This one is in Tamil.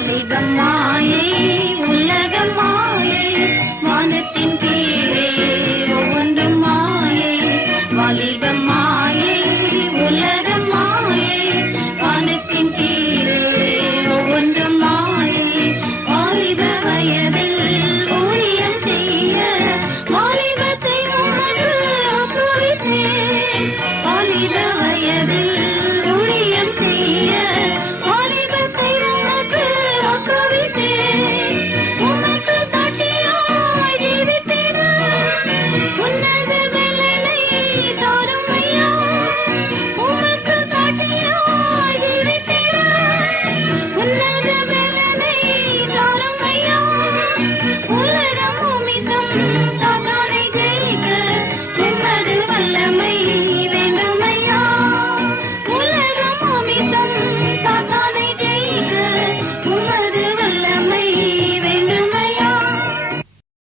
வாலிபம் மாயை உலகம் மாயை வானத்தின் கீழே ஒவ்வொன்றும் மாயை வாலிபம் மாயை உலகம் மாயை வானத்தின் கீழே ஒவ்வொன்றும் மாயை வாலிப வயதை